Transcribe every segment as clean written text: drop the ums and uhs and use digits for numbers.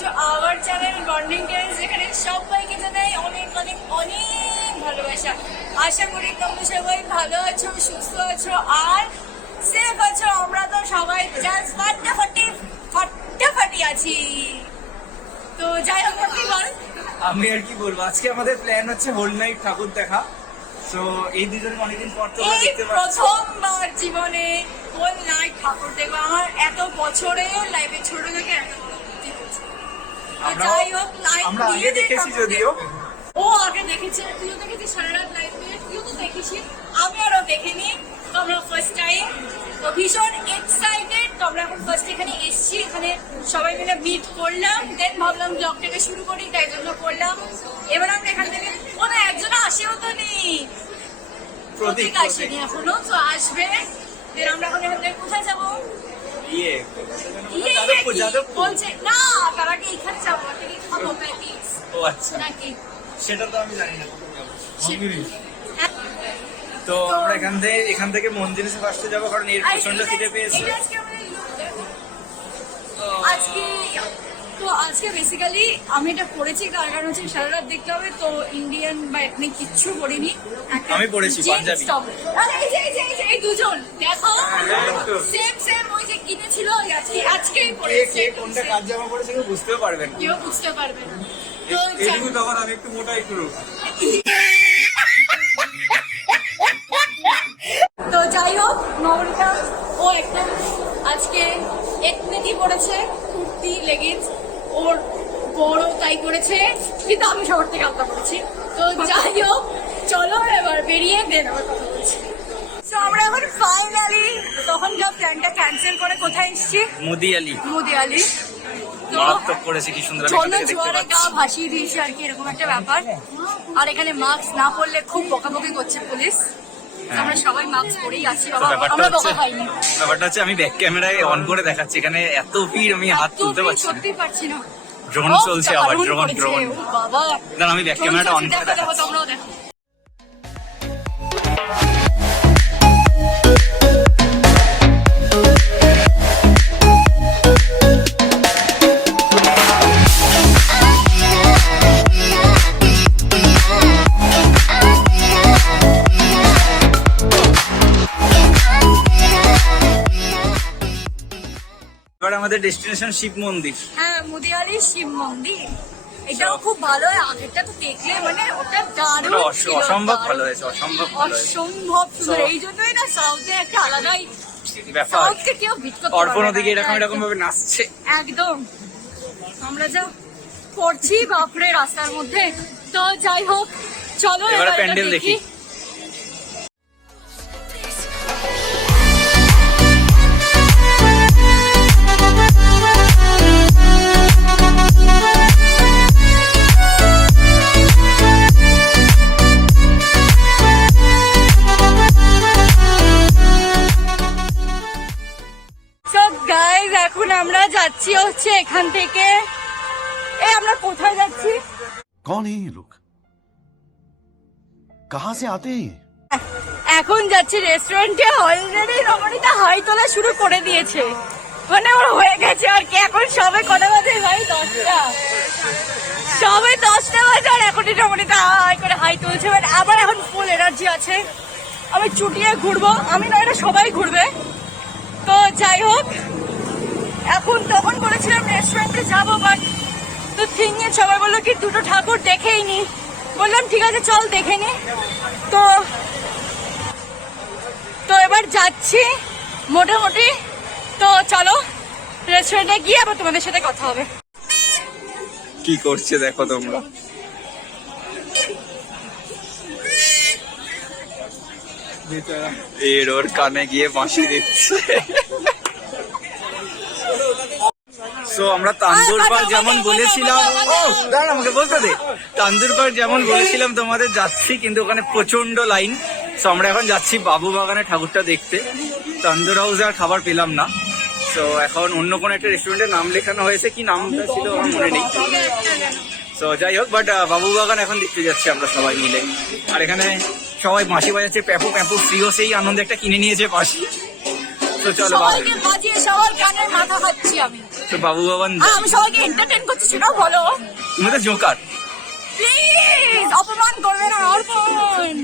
To our channel bonding days, যেখানে সবাইকে জানাই অনেক অনেক অনেক ভালোবাসা। আশা করি তোমরা সবাই ভালো আছো, সুস্থ আছো আর সেফ আছো। আমরা তো সবাই জাস্ট ফাটাফাটি আছি। তো যাই হোক, কি বল? আমি আর কি বলবো, আজকে আমাদের প্ল্যান হচ্ছে হোল নাইট ঠাকুর দেখা। তো এই দুজন অনেকদিন পর তোমরা এই দেখতে পাচ্ছ। প্রথমবার জীবনে হোল নাইট ঠাকুর দেখবো। আমার এত বছরে লাইফে ছোট থেকে এত বড় বুদ্ধি হচ্ছে। যাই হোক, লাইভ আমরা আগে দেখেছি যদিও। ও আগে দেখেছে, তুইও দেখেছিস সারা রাত লাইভ দিয়ে, তুইও তো দেখিসই, আমি আরো দেখিনি। তো আমরা ফার্স্ট টাইম, তো ভীষণ এক্সাইটেড। তো আমরা এখন ফার্স্ট এখানে এসছি, এখানে সবাই মিলে মিট করলাম, দেন ভাবলাম ব্লগটাকে শুরু করি, তাই জন্য করলাম। এবার আমরা এখান থেকে কোনো একজন আসেও তো নেই, প্রতীক আসেনি এখনো, তো আসবে। দেন আমরা এখন এখান থেকে কোথায় যাবো? বলছে না, তার আগে এখানে যাবো, এখানে খাবো প্যাটিস। ও আচ্ছা, নাকি সেটা তো আমি জানি না। হ্যাঁ। তো আমরা এখান থেকে মন্দিরে ফার্স্টে যাবো, কারণ এর প্রচন্ড খিদে পেয়েছে। আজকে বেসিক্যালি আমি এটা পড়েছি, কারণ হচ্ছে সারা রাত দেখতে হবে, তো ইন্ডিয়ান বা এথনিক কিচ্ছু পড়িনি। আমি পড়েছি পাঞ্জাবি। এই দুজন দেখো, সেম সেম ওই যে কিনেছিল আজকেই পড়েছে। কোনটা কাজ জামা পড়েছে কেউ বুঝতেও পারবেন, কেউ বুঝতে পারবে না। এইটুকু তখন আমি একটু মোটা একটু। তো যাই হোক, নবনীতা ও একদম আজকে এথনিকই পড়েছে, কুর্তি লেগিংস। ওর বড় তাই করেছে, কিন্তু আমি সবার থেকে আলাদা করেছি। তো যাই হোক, চলো এবার বেরিয়ে দেন আবার কথা বলছি। তো আমরা এখন ফাইনালি তখন যা প্ল্যানটা ক্যান্সেল করে কোথায় এসেছি? মুদিয়ালি। তো মারাত্মক করেছে, কি সুন্দর চলো জোয়ারে গা ভাসিয়ে দিয়েছি আর কি, এরকম একটা ব্যাপার। আর এখানে মাস্ক না পরলে খুব বকাবকি করছে পুলিশ। আমরা সবাই মাস্ক পরেই আছি বাবা, আমরা বকা খাইনি। ব্যাপারটা হচ্ছে আমি ব্যাক ক্যামেরায় অন করে দেখাচ্ছি, এখানে এত ভিড় আমি হাত তুলতে পারছি না। সত্যি পারছি না। ড্রোন চলছে আবার, ড্রোন বাবা, না আমি ব্যাক ক্যামেরাটা অন করে দেখাচ্ছি। তোমরাও দেখো। এবার আমাদের ডেস্টিনেশন শিব মন্দির। হ্যাঁ, মুদিয়ালি শিব মন্দির। এটাও খুব ভালো। আগেরটা তো দেখলে মানে ওটা দারুণ ছিল, অসম্ভব ভালো হয়েছে, অসম্ভব ভালো হয়েছে। অসম্ভব সুন্দর। এই জন্যই না সাউথে একটা আলাদাই ব্যাপার। সাউথকে কেউ বিট করতে পারে না। অর্পণ ওদিকে এরকম ভাবে নাচছে একদম। আমরা যা করছি বাপরে রাস্তার মধ্যে। তো যাই হোক, চলো এবার প্যান্ডেল দেখি। এখন আমরা যাচ্ছি হচ্ছে এখান থেকে। আমরা কোথায় যাচ্ছি? कौन है ये लोग? कहाँ से आते हैं? এখন যাচ্ছি রেস্টুরেন্টে। অলরেডি রমণীটা হাই তোলা শুরু করে দিয়েছে, মানে ওর হয়ে গেছে আর কি। এখন সবে কটা বাজে ভাই? 10টা। সবে 10টা বাজে আর এখনই রমণীটা হাই করে হাই তুলছে। আবার এখন ফুল এনার্জি আছে। আমি চুটিয়ে ঘুরবো, আমি না, এটা সবাই ঘুরবে। তো যাই হোক, এখন তখন বলেছিলাম রেস্টুরেন্টে যাবো, বাট তো থিঙ্গে সবাই বললো কি দুটো ঠাকুর দেখেই নি। বললাম ঠিক আছে চল দেখে নি। তো এবার যাচ্ছি মোটামুটি। তো চলো রেস্টুরেন্টে গিয়ে আবার তোমাদের সাথে কথা হবে। কি করছে দেখো তোমরা। এর ওর কানে গিয়ে বাঁশি দিচ্ছে। সো আমরা তান্দুরপাড় যেমন বলেছিলাম, দাঁড়া আমাকে বলতে দে। তান্দুরপাড় যেমন বলেছিলাম তোমাদের যাচ্ছি, কিন্তু ওখানে প্রচন্ড লাইন। সো আমরা এখন যাচ্ছি বাবু বাগানে ঠাকুরটা দেখতে। তান্দুর হাউসে আর খাবার পেলাম না, সো এখন অন্য কোনো একটা রেস্টুরেন্টের নাম লেখানো হয়েছে, কি নামটা ছিল আমার মনে নেই। সো যাই হোক, বাট বাবু বাগান এখন দেখতে যাচ্ছি আমরা সবাই মিলে। আর এখানে সবাই বাঁশি বাজাচ্ছে, প্যাপু প্যাপু। শ্রীও সেই আনন্দে একটা কিনে নিয়েছে বাঁশি। তো চলো সবাইকে বাজিয়ে সবার কানের মাথা খাচ্ছি আমি। তো বাবু ভবন আমি সবাইকে এন্টারটেইন করছি, সেটাও বলো। তুমি তো জোকার। প্লিজ অপমান করবে না অর্পণ।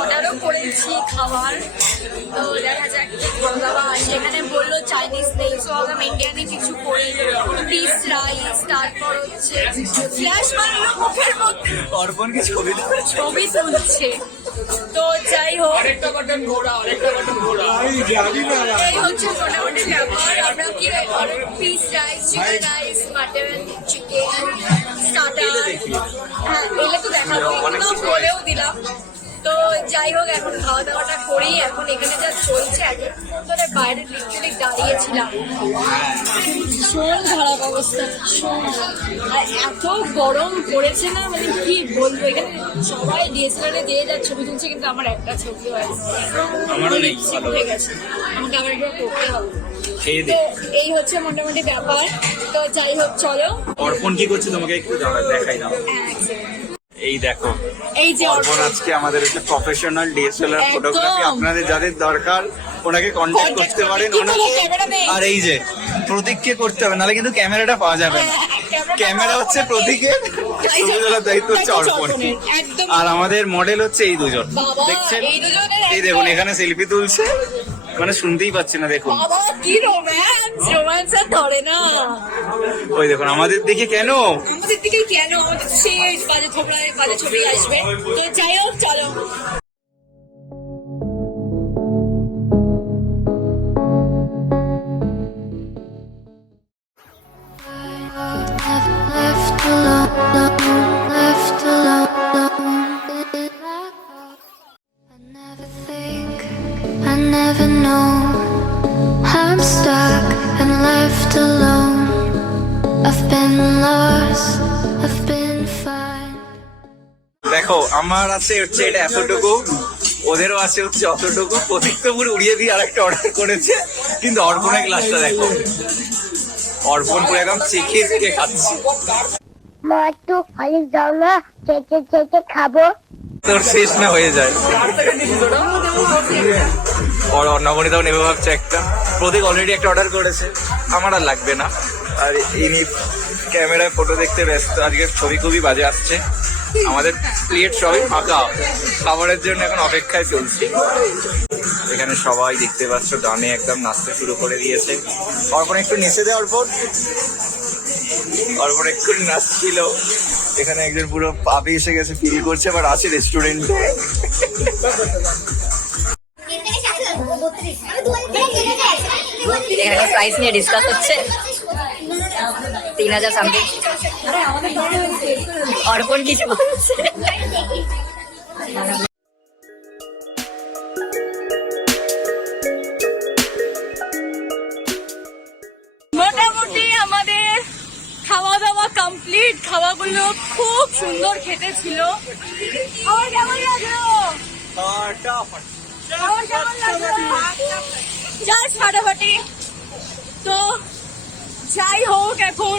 অর্ডারও করেছি খাবার, তো দেখা যাক বাবা সেখানে বললো চাইনিজ নেই, তো আমরা ইন্ডিয়ানে কিছু করি, পিস রাইস, তারপর হচ্ছে ফ্ল্যাশ মারলো মুখের মধ্যে, অর্পণ কি ছবি ছবি তুলছে। তো যাই হোক, এই হচ্ছে মোটামুটি ব্যাপার। আমরা কি piece rice, chicken rice, mutton, chicken, starter, হ্যাঁ এগুলো তো দেখাবো, এগুলো বলেও দিলাম। তো যাই হোক, এখন খাওয়া দাওয়াটা করি। এখন এখানে যা চলছে, এতক্ষণ ধরে বাইরে লিটারালি দাঁড়িয়েছিলাম, ভীষণ খারাপ অবস্থা, ভীষণ। আর এত গরম পড়েছে না, মানে কি বলবো, এখানে সবাই ডিএসএলআর দিয়ে যা ছবি তুলছে, কিন্তু আমার একটা ছবি হয়ে গেছে, আমাকে আবার একবার করতে হবে। তো এই হচ্ছে মোটামুটি ব্যাপার। তো যাই হোক চলো, অর্পণ কি করছে তোমাকে একটু দেখাই দাও। এই দেখো, এই যে অর্পণ আজকে আমাদের একটা প্রফেশনাল ডিএসএলআর ফটোগ্রাফি, আপনাদের যাদের দরকার ওনাকে কন্ট্যাক্ট করতে পারেন ওনাকে। আর এই যে প্রতীককে করতে হবে, নাহলে কিন্তু ক্যামেরাটা পাওয়া যাবে না। ক্যামেরা হচ্ছে প্রতীকের, ছবি তোলার দায়িত্ব হচ্ছে অর্পণ। আর আমাদের মডেল হচ্ছে এই দুজন, দেখছেন? এই দেখুন এখানে সেলফি তুলছে, মানে শুনতেই পাচ্ছি না, দেখুন। বাবা কি রোম্যান্স, রোম্যান্স আর ধরে না। ওই দেখুন আমাদের দিকে কেন, আমাদের দিকে কেন, আমাদের শেষ বাজে থোবড়ায় বাজে ছবি আসবে। তো যাই হোক চলো। I never know, I'm stuck and left alone. I've been lost, I've been fine. দেখো আমার আছে হচ্ছে এটা এতটুকু, ওদেরও আছে হচ্ছে অতটুকু। প্রতীক তো পুরো উড়িয়ে দিয়ে আরেকটা অর্ডার করেছে, কিন্তু অর্পণের গ্লাসটা দেখো, অর্পণ পুরো একদম চেখে চেখে খাচ্ছে। মা একটু অনেক দাও না, চেটে চেটে খাবো। তোর শেষ না হয়ে যায়। নবনীতাও নেবে ভাবছে একটা, প্রতীক অলরেডি একটা অর্ডার করেছে, আমার আর লাগবে না। আর ইনি ক্যামেরায় ফটো দেখতে ব্যস্ত, আজকে ছবি খুবই বাজে আসছে। আমাদের প্লেট সবই ফাঁকা, খাবারের জন্য এখন অপেক্ষায় চলছে। এখানে সবাই দেখতে পাচ্ছ গানে একদম নাচতে শুরু করে দিয়েছে। অর্পণ একটু নেচে দেয়, অর্পণ অর্পণ একটু নাচছিল। এখানে একজন পুরো পাবে এসে গেছে, ফিল করছে, আবার আছে রেস্টুরেন্টে। এখানে প্রাইস নিয়ে ডিসকাস হচ্ছে, 3000 সামথিং। অর্পণ কিছু বলছে। মোটামুটি আমাদের খাওয়া দাওয়া কমপ্লিট, খাওয়াগুলো খুব সুন্দর খেতে ছিল। আমার কেমন লাগলো? জাস্ট ফাটাফাটি। তো যাই হোক, এখন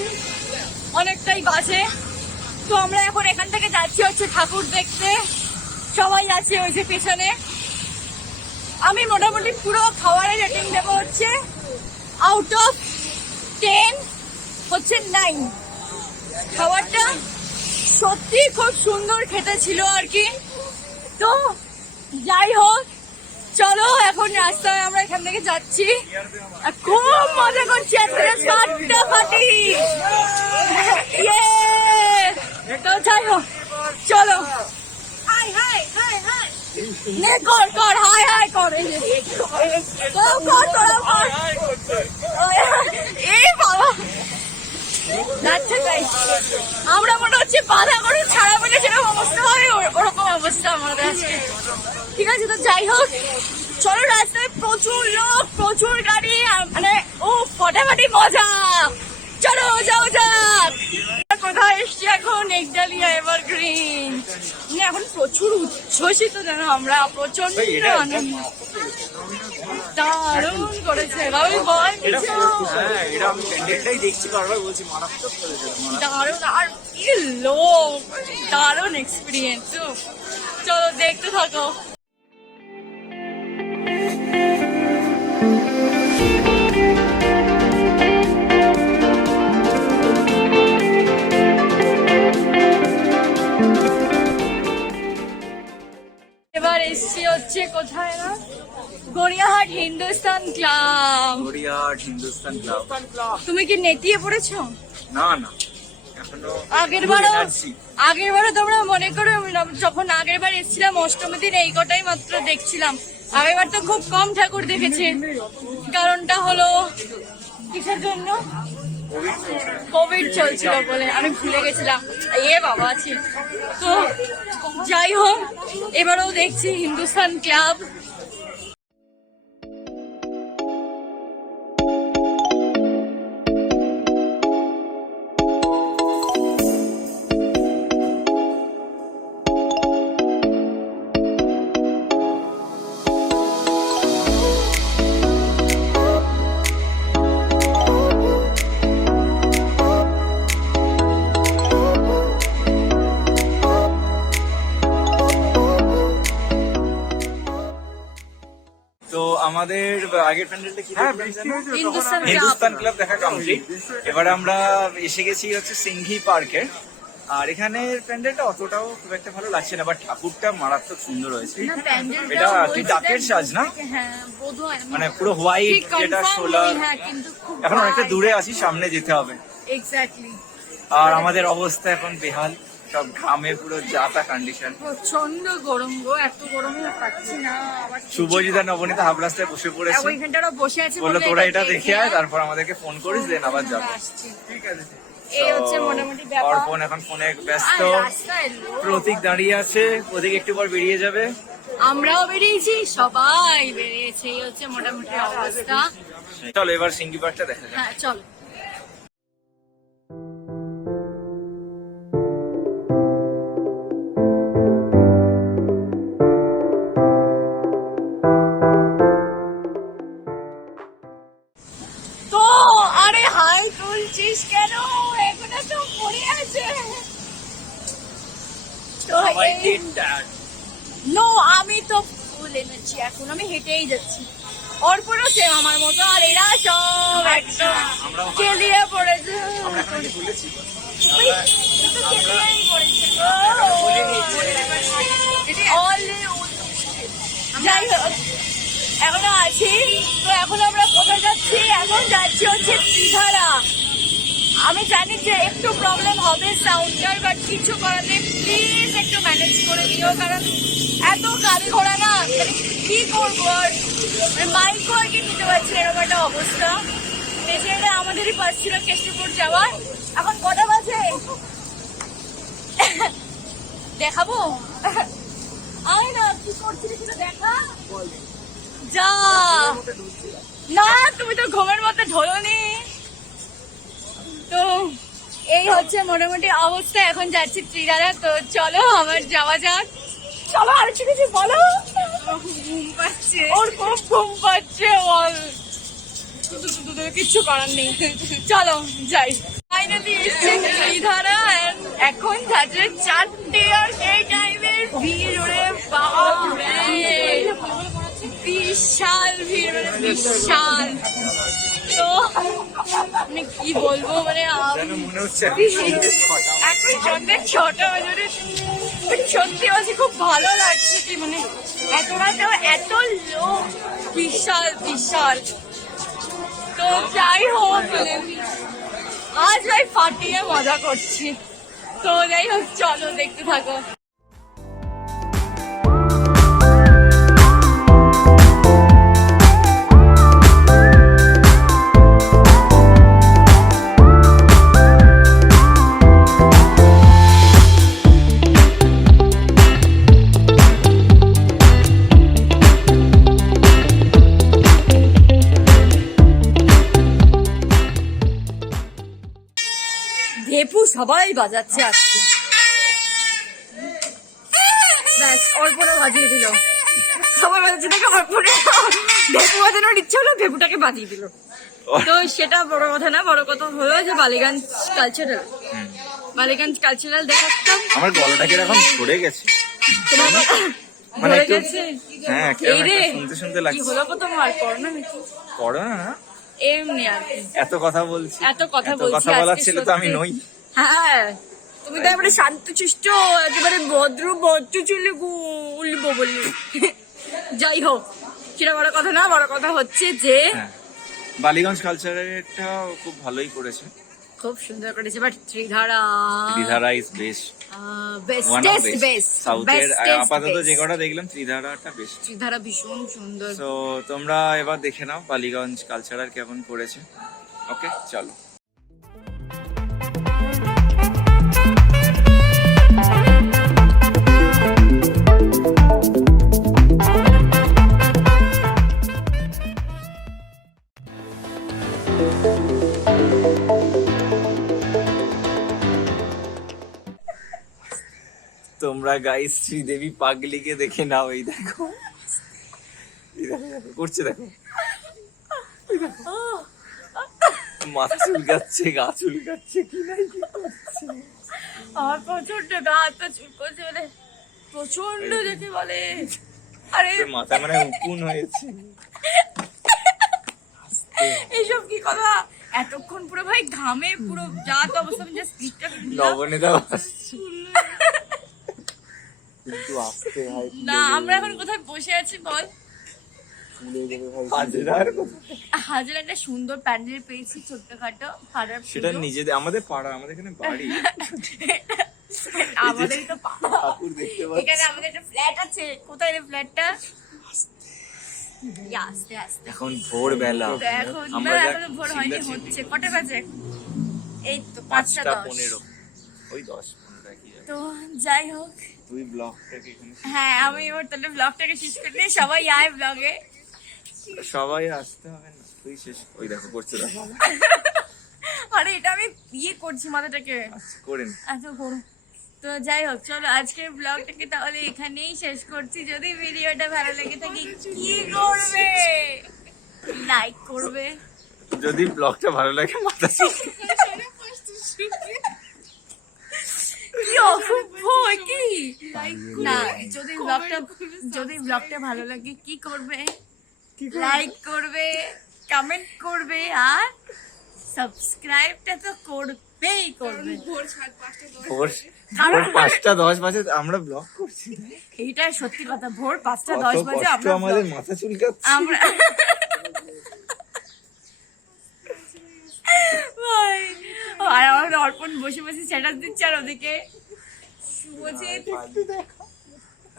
অনেকটাই বাজে, তো আমরা এখন এখান থেকে যাচ্ছি হচ্ছে ঠাকুর দেখতে। সবাই আছে ওই যে পেছনে। আমি মোটামুটি পুরো খাবারের রেটিং দেবো হচ্ছে আউট অফ 10 হচ্ছে 9। খাবারটা সত্যি খুব সুন্দর খেতে ছিল আর কি। তো যাই হোক চলো, এখন রাস্তায় আমরা এখান থেকে যাচ্ছি, আর খুব মজা করছি, ফাটাফাটি। তো যাই হোক চলো, হাই হাই হাই হাই কর কর, হাই হাই কর, এই বাবা যাচ্ছে তাই। আমরা মনে হচ্ছে বাধা করে ছাড়া পেলে সেরকম অবস্থা হয়, ওরকম অবস্থা। অবস্থা আমাদের আজকে। ঠিক আছে, তো যাই হোক, চলো রাস্তায় প্রচুর লোক, প্রচুর গাড়ি, মানে ও ফটাফটি মজা। চলো যাও যাক। কোথায় এসছি এখন? একডালিয়া এভারগ্রিন। এখন প্রচুর উচ্ছ্বসিত যেন আমরা, প্রচন্ড আনন্দ। দারুণ করেছে রবি, বল কিছু। দারুণ, আর কি লোক, দারুণ এক্সপিরিয়েন্স। চলো দেখতে থাকো। এবার এসছি হচ্ছে কোথায় না, গড়িয়াহাট হিন্দুস্তান ক্লাব। গড়িয়াহাট হিন্দুস্তান ক্লাব। তুমি কি নেতিয়ে পড়েছো? না না, এখনো আগেরবারও তোমরা মনে করো, যখন আগেরবার এসেছিলাম অষ্টমী দিন এই কটাই মাত্র দেখছিলাম। আগেরবার তো খুব কম ঠাকুর দেখেছি। কারণটা হলো কিসের জন্য? কোভিড চলছিল বলে আমি ভুলে গেছিলাম। বাবা আছি তো, যাই হোক এবারেও দেখছি হিন্দুস্তান ক্লাব। আমাদের আগের প্যান্ডেলটা কি হিন্দুস্তান হিন্দুস্তান ক্লাব দেখা কমপ্লিট। এবারে আমরা এসে গেছি হচ্ছে সিংঘি পার্কে। আর এখানের প্যান্ডেলটা অতটাও খুব একটা ভালো লাগছে না, বাট ঠাকুরটা মারাত্মক সুন্দর হয়েছে। এটা কি ডাকের সাজ না? মানে পুরো হোয়াইট, যেটা সোলার। এখন অনেকটা দূরে আছি, সামনে যেতে হবে। এক্স্যাক্টলি। আর আমাদের অবস্থা এখন বেহাল, সব ঘামে পুরো যাতা কন্ডিশন। প্রচন্ড গরম গো, এত গরমে পাচ্ছি না। শুভজিৎ আর নবনীতা হাফ রাস্তায় বসে পড়েছে, ওইখানটারও বসে আছে, বললো তোরা এটা দেখে আয়, তারপর আমাদেরকে ফোন করিস, দেন আবার যাবো। ঠিক আছে, এই হচ্ছে মোটামুটি ব্যাপার। অর্পণ এখন ফোনে ব্যস্ত, প্রতীক দাঁড়িয়ে আছে, প্রতীক একটু পর বেরিয়ে যাবে। আমরাও বেরিয়েছি, সবাই বেরিয়েছে। এই হচ্ছে মোটামুটি অবস্থা। চলো এবার সিংঘি পার্কটা দেখা যাক। হ্যাঁ চলো। তো আরে হাই তুলছিস কেন? এগুলো তো পড়ে আছে। তো নো, আমি তো ফুল এনেছি, এখন আমি হেঁটেই যাচ্ছি। অর্পণও সেম আমার মতো, আর এরা সব একদম কেলিয়ে পড়েছে। ওই, তো কেলিয়েই পড়েছে। যাই হোক, এখনো আছি। তো এখন আমরা কোথায় যাচ্ছি? এখন যাচ্ছি হচ্ছে ত্রিধারা। আমি জানি যে একটু প্রবলেম হবে সাউন্ডটার, বাট কিছু করার নেই। প্লিজ একটু ম্যানেজ করে দিও, কারণ এত গাড়ি ঘোড়া না, কি করবো। আর মাইকও আর কি নিতে পারছি, এরকম একটা অবস্থা। দেশে আমাদেরই পাস ছিল কেষ্টপুর যাওয়ার। এখন কটা বাজে দেখাবো? আয় না, কি করছিলি সেটা দেখা। যা না, তুমি তো ঘুমের মধ্যে ঢোলনি। তো এই হচ্ছে মোটামুটি অবস্থা। এখন যাচ্ছি ত্রিধারা। তো চলো আমার যাওয়া যাক। চলো, আর কিছু বলো। ঘুম পাচ্ছে, ওর খুব ঘুম পাচ্ছে। বল, কিচ্ছু করার নেই, চলো যাই। ফাইনালি এসছি ত্রিধারা। এখন যাচ্ছে 4টে, আর এই টাইমের ভিড়, ওরে বাবা বিশাল ভিড়, মানে বিশাল। তো মানে কি বলবো, মানে মনে হচ্ছে এখন সন্ধ্যে 6টা বাজে। সত্যি বলছি খুব ভালো লাগছে, কি মানে এত রাতেও এত লোক, বিশাল বিশাল। তো যাই হোক, আজ ভাই ফাটিয়ে মজা করছি। তো যাই হোক, চলো দেখতে থাকো। সবাই বাজাচ্ছে আজকে। ব্যাস অর্পণা বাজিয়ে দিল, সবাই বাজাচ্ছে দেখে অর্পণা ভেপু বাজানোর ইচ্ছে হলো, ভেপুটাকে বাজিয়ে দিল। তো সেটা বড় কথা না, বড় কথা হলো যে বালিগঞ্জ কালচারাল দেখাতাম। আমার গলাটা কিরকম ধরে গেছে, তোমার মানে ধরে একটু- গেছে। হ্যাঁ এই রে, শুনতে শুনতে কি লাগছে। হলো কত মার করোনা নাকি? করোনা না, এমনি আর কি। এত কথা বলছি, এত কথা বলছি বলার আজকে ছেলে তো আমি সত্যি। নই। হ্যাঁ, তুমি তো এবারে শান্তশিষ্ট, একেবারে ভদ্র ছেলে বলবো বললি। যাই হোক, সেটা বড় কথা না, বড় কথা হচ্ছে যে হ্যাঁ, বালিগঞ্জ কালচারেরটা খুব ভালোই করেছে। খুব সুন্দর করেছে, but Tridhara Tridhara is best, one of best সাউথের। আপাতত যে কটা দেখলাম ত্রিধারাটা বেস্ট। ত্রিধারা ভীষণ সুন্দর। তো তোমরা এবার দেখে নাও বালিগঞ্জ কালচারাল কেমন করেছে। ওকে চলো। তোমরা গাইস শ্রীদেবী পাগলিকে দেখে নাও, এই দেখো, এই দেখো, দেখো, করছে দেখো, এই দেখো। মাথা চুলকাচ্ছে, গা চুলকাচ্ছে, কি নাই কি করছে। আমার প্রচন্ড গা হাতটা চুলকোছে, মানে প্রচন্ড দেখে বলে। আরে তোর মাথা মানে উকুন হয়েছে। এইসব কি কথা, এতক্ষণ পুরো ভাই ঘামে পুরো যা তো অবস্থা, আমি জাস্ট স্পিডটা নবনীতা আসছে। কিন্তু আসতে হয় না। আমরা এখন কোথায় বসে আছি বল? হাজরার কথা। হাজার একটা সুন্দর প্যান্ডেল পেয়েছি, ছোট্টখাটো পাড়ার সেটা পুজো। নিজেদের, আমাদের পাড়া, আমাদের এখানে বাড়ি, আমাদেরই তো পাড়া। ঠাকুর দেখতে এখানে পাচ্ছি। আমাদের একটা ফ্ল্যাট আছে। কোথায় রে ফ্ল্যাটটা? আস্তে আস্তে। এখন ভোর বেলা, তো এখন না, আমরা এখনো ভোর হয়নি, হচ্ছে। কটা বাজে? এই তো 5:10। ওই 10-15 কি জানি। তো যাই হোক, তুই ব্লগটাকে এখানে হ্যাঁ আমি এবার তাহলে ব্লগটাকে শেষ করে দিই। সবাই আয় ব্লগে। সবাই আসতে হবে না, তুই শেষ। ওই দেখো করছে, দেখো আরে এটা আমি ইয়ে করছি মাথাটাকে, আচ্ছা করেন। এত করো। তো যাই হোক, চলো আজকের ব্লগটাকে তাহলে এখানেই শেষ করছি। যদি ভিডিওটা ভালো লেগে থাকে কি করবে? লাইক করবে। যদি ব্লগটা ভালো লাগে মাথা কি অসভ্য কি না। যদি ব্লগটা ভালো লাগে কি করবে? লাইক করবে, কমেন্ট করবে, আর সাবস্ক্রাইবটা তো করবেই করবে। ভোর 5:10 বাজে আমরা ব্লগ করছি। এইটা সত্যি কথা, ভোর 5:10 কত বাজে কষ্ট আমরা আমাদের, মাথা চুলকাচ্ছে। আমরা ভাই, আর আমার অর্পণ বসে বসে স্ট্যাটাস দিচ্ছে, আর ওদিকে শুভজিৎ,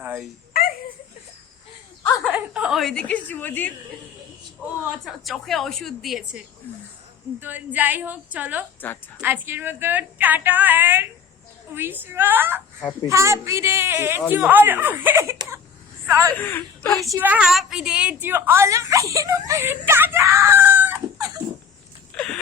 হাই। ওইদিকে শুভজিৎ ও আচ্ছা চোখে ওষুধ দিয়েছে। তো যাই হোক, চলো টাটা। আজকের মতো tata and wish you Happy happy day to all of you. Wish you happy day to all of you. Tata.